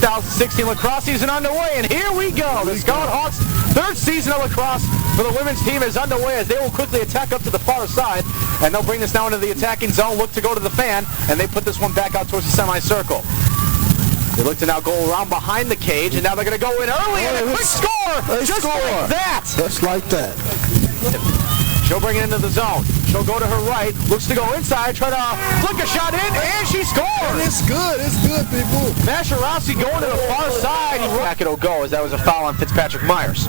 2016 lacrosse season underway, and here we go. The Scarlet Hawks' third season of lacrosse for the women's team is underway as they will quickly attack up to the far side, and they'll bring this now into the attacking zone, look to go to the fan, and they put this one back out towards the semicircle. They look to now go around behind the cage, and now they're going to go in early, and a quick score, just like that. Just like that. She'll bring it into the zone. She'll go to her right, looks to go inside, try to flick a shot in, and she scores! And it's good, people. Masharowski going to the far side. Back it'll go as that was a foul on Fitzpatrick Myers.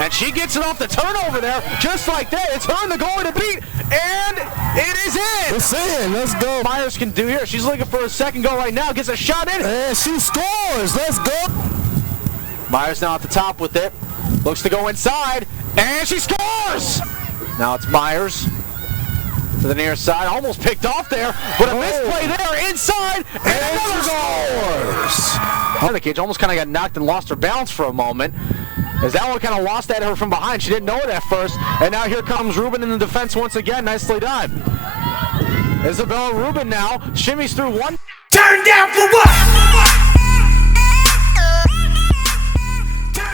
And she gets it off the turnover there, just like that. It's her and the goalie to beat, and it is in! It's in, let's go. Myers can do here. She's looking for a second goal right now, gets a shot in. And she scores, let's go. Myers now at the top with it. Looks to go inside, and she scores! Now it's Myers to the near side, almost picked off there, but a misplay there inside, and another scores! The cage almost kind of got knocked and lost her balance for a moment, as that one kind of lost at her from behind. She didn't know it at first, and now here comes Rubin in the defense once again, nicely done. Isabella Rubin now shimmies through one. Turn down for what?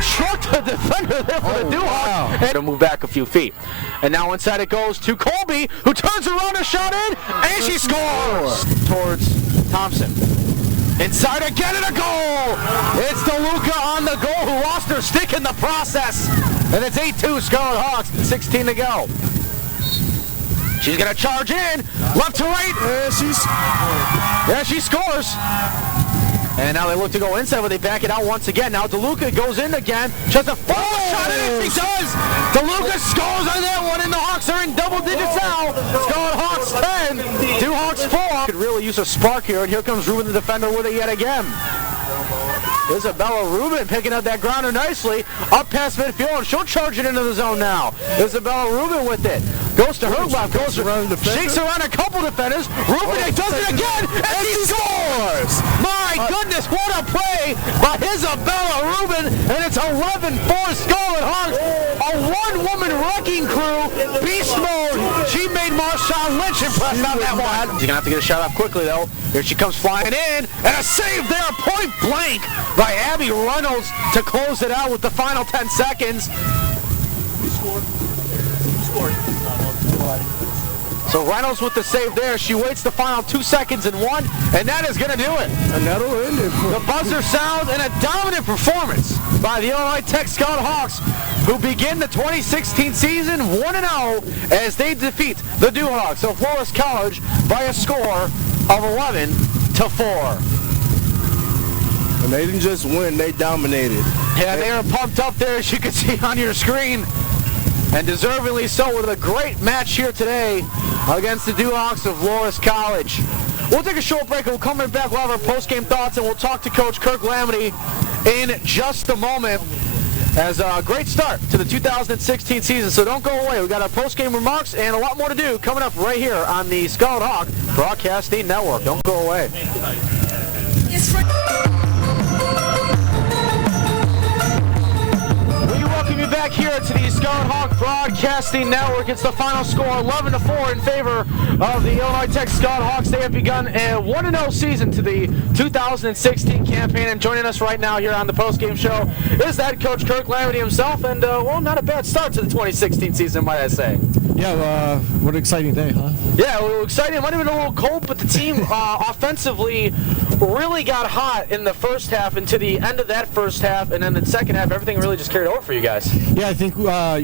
Struck the defender there for the Duhawk, and to move back a few feet. And now inside it goes to Colby, who turns around a shot in, and she scores! Towards Thompson. Inside again and a goal! It's DeLuca on the goal, who lost her stick in the process. And it's 8-2 Scarlet Hawks, 16 to go. She's gonna charge in, left to right. Yeah, she scores. And now they look to go inside, but they back it out once again. Now DeLuca goes in again. Just a follow shot, and she does! DeLuca scores on that one, and the Hawks are in double digits now. Scarlet Hawks 10, Duhawks 4. Could really use a spark here, and here comes Rubin the defender with it yet again. Isabella Rubin picking up that grounder nicely, up past midfield, and she'll charge it into the zone now. Isabella Rubin with it. Goes to her left, goes around the defender. Shakes around a couple defenders. Rubin does it again, and he scores! My goodness, what a play by Isabella Rubin, and it's 11-4 Scarlet Hawks. A one-woman wrecking crew, beast mode. She made Marshawn Lynch impressed on that one. She's gonna have to get a shot up quickly though. Here she comes flying in, and a save there, point blank by Abby Reynolds to close it out with the final 10 seconds. Who scored? So Reynolds with the save there. She waits the final 2 seconds and 1, and that is going to do it. And that'll end it. The buzzer sounds, and a dominant performance by the Illinois Tech Scarlet Hawks, who begin the 2016 season 1-0 as they defeat the Duhawks of Loras College by a score of 11-4. And they didn't just win, they dominated. Yeah, they were pumped up there, as you can see on your screen. And deservingly so, with a great match here today against the Duhawks of Loras College. We'll take a short break, and we'll come right back. We'll have our post-game thoughts, and we'll talk to Coach Kirk Lamity in just a moment. As a great start to the 2016 season, so don't go away. We've got our post-game remarks and a lot more to do coming up right here on the Scarlet Hawk Broadcasting Network. Don't go away. Welcome you back here to the Scarlet Hawk Broadcasting Network. It's the final score, 11-4 in favor of the Illinois Tech Scarlet Hawks. They have begun a 1-0 season to the 2016 campaign, and joining us right now here on the postgame show is that Coach Kirk Lamity himself, and well, not a bad start to the 2016 season, might I say. Yeah, what an exciting day, huh? Yeah, a little exciting. It might have been a little cold, but the team offensively really got hot in the first half, and to the end of that first half, and then the second half, everything really just carried over for you guys. Yeah, I think, I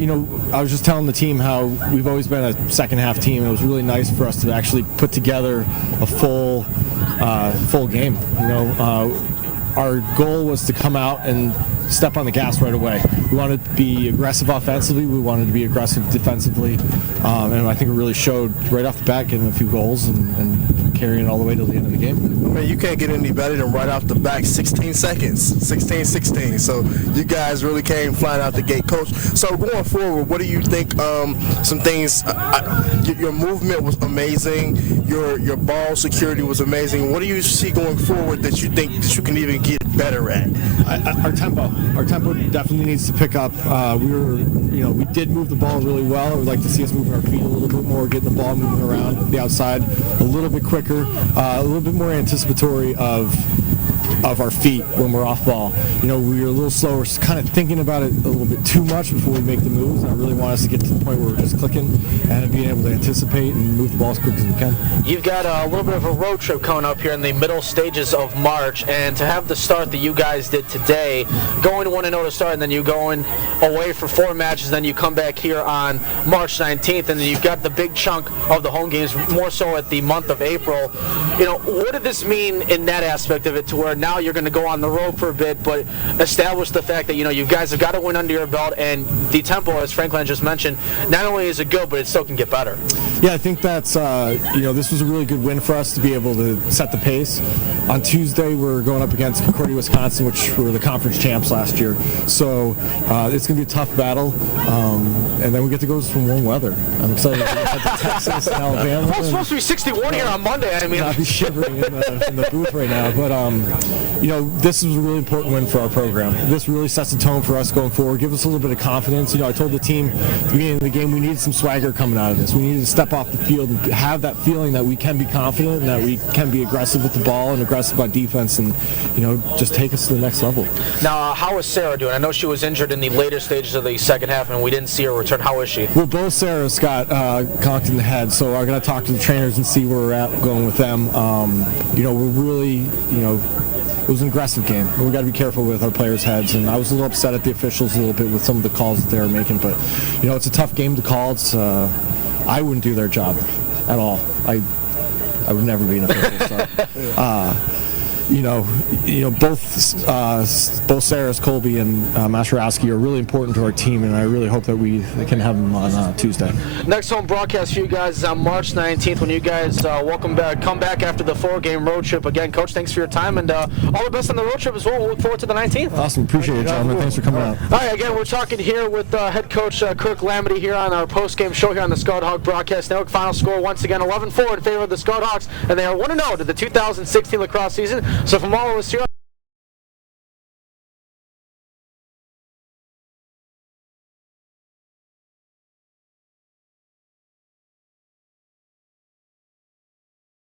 was just telling the team how we've always been a second-half team. It was really nice for us to actually put together a full game. Our goal was to come out and step on the gas right away. We wanted to be aggressive offensively. We wanted to be aggressive defensively. And I think it really showed right off the bat, getting a few goals and carrying it all the way to the end of the game. I mean, you can't get any better than right off the back, 16 seconds, 16-16. So you guys really came flying out the gate. Coach, so going forward, what do you think some things, your movement was amazing, your ball security was amazing. What do you see going forward that you think that you can even get better at? Our tempo definitely needs to pick up. We did move the ball really well. I would like to see us moving our feet a little bit more, getting the ball moving around the outside a little bit quicker, a little bit more anticipatory of of our feet when we're off ball. You know, we were a little slower, kind of thinking about it a little bit too much before we make the moves. And I really want us to get to the point where we're just clicking and being able to anticipate and move the ball as quick as we can. You've got a little bit of a road trip coming up here in the middle stages of March, and to have the start that you guys did today, going 1-0 to start, and then you going away for 4 matches, then you come back here on March 19th, and then you've got the big chunk of the home games, more so at the month of April. You know, what did this mean in that aspect of it, to where now you're going to go on the road for a bit, but establish the fact that, you know, you guys have got to win under your belt, and the tempo, as Franklin just mentioned, not only is it good, but it still can get better. Yeah, I think that's, you know, this was a really good win for us to be able to set the pace. On Tuesday, we're going up against Concordia, Wisconsin, which were the conference champs last year. So it's going to be a tough battle. And then we get to go from warm weather. I'm excited to head to Texas and Alabama. Well, it's supposed to be 61 here on Monday. I mean, I'll be shivering in the booth right now. But, you know, this is a really important win for our program. This really sets the tone for us going forward. Give us a little bit of confidence. You know, I told the team at the beginning of the game we needed some swagger coming out of this. We needed to step off the field and have that feeling that we can be confident and that we can be aggressive with the ball and aggressive on defense and, you know, just take us to the next level. Now, how is Sarah doing? I know she was injured in the later stages of the second half and we didn't see her return. How is she? Well, both Sarahs got conked in the head, so I'm going to talk to the trainers and see where we're at going with them. You know, we're really, you know, it was an aggressive game. We've got to be careful with our players' heads, and I was a little upset at the officials a little bit with some of the calls that they were making, but, you know, it's a tough game to call. It's, I wouldn't do their job at all. I would never be an official. So, you know, both Sarahs, Colby, and Masharowski are really important to our team, and I really hope that we can have them on Tuesday. Next home broadcast for you guys is on March 19th when you guys come back after the 4-game road trip. Again, Coach, thanks for your time, and all the best on the road trip as well. We'll look forward to the 19th. Awesome. Appreciate it, gentlemen. Thanks for coming out. All right, again, we're talking here with head coach Kirk Lamity here on our post-game show here on the Scarlet Hawk Broadcast Network. Final score, once again, 11-4 in favor of the Scarlet Hawks, and they are 1-0 to the 2016 lacrosse season. So from all of us here